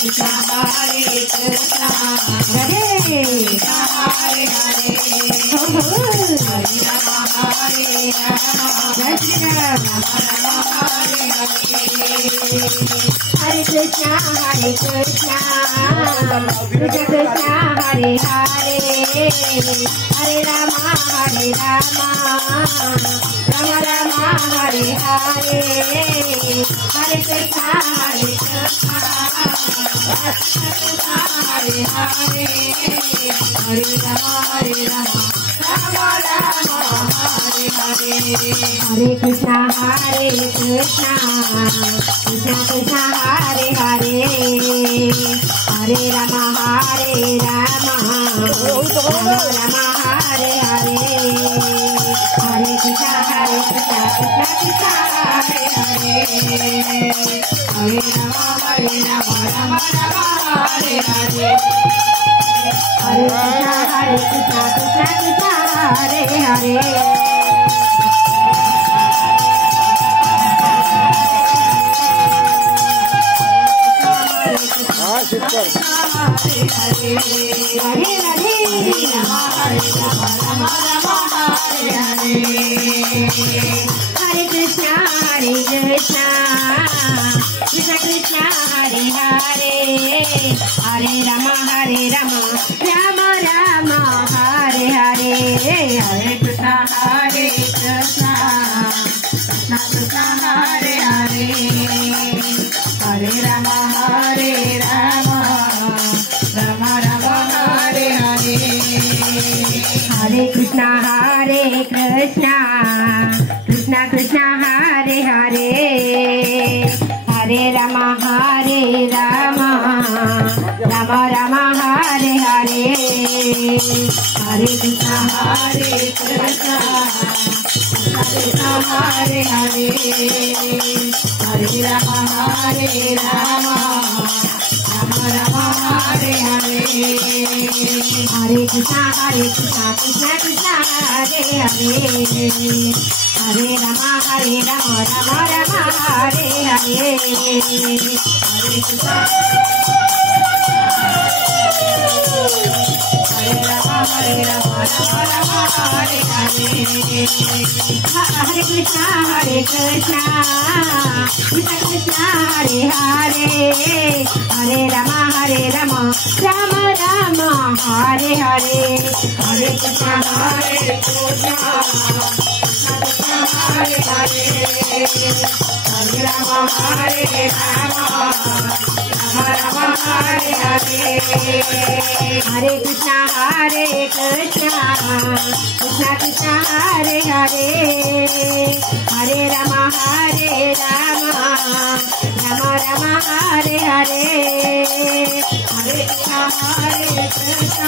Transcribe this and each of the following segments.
Krishna Hare Krishna Hare Hare Hare Rama Hare Rama Jai Shri Ram Hare Krishna Krishna Krishna Hare Hare Hare Rama Rama Rama Hare Hare Hare Krishna Krishna Hare Hare Hare Rama Rama Rama Hare Hare Hare Krishna Krishna Krishna Hare Hare Hare Rama Rama Rama Hare Hare Hare Krishna Krishna Krishna Hare Hare Hare Rama Rama Rama Hare Hare Hare Krishna Krishna Krishna Hare Hare Hare Krishna Krishna Krishna Krishna Hare Hare Hare Rama Rama Rama Hare Hare Hare Krishna Krishna Krishna Hare Hare Hare Rama Rama Rama Rama Hare Hare Hare Krishna Krishna Krishna Krishna Hare Hare Hare Rama Rama Rama Rama Hare Hare Hare Krishna Krishna Krishna Hare Hare Hare Rama Rama Rama Rama Hare Hare Hare Krishna Krishna Krishna Hare Hare Hare Rama Rama Rama Hare Hare Hare Krishna Rama Rama Rama Hare Hare Hare Krishna Krishna Krishna Krishna Hare Hare Hare Rama Rama Rama Hare Hare Hare Krishna Krishna Hare Hare Hare Rama Rama Rama Hare Hare Hare Krishna Krishna Krishna Hare Hare Hare Rama Rama Rama Hare Hare Hare Krishna Krishna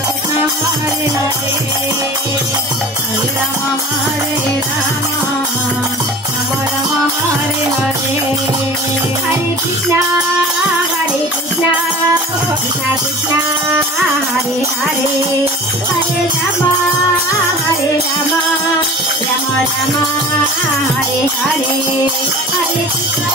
Krishna Hare Hare Hare Rama Rama Rama Hare Hare Hare Krishna Krishna Krishna Hare Hare Hare Rama Rama Rama Hare Hare Hare Krishna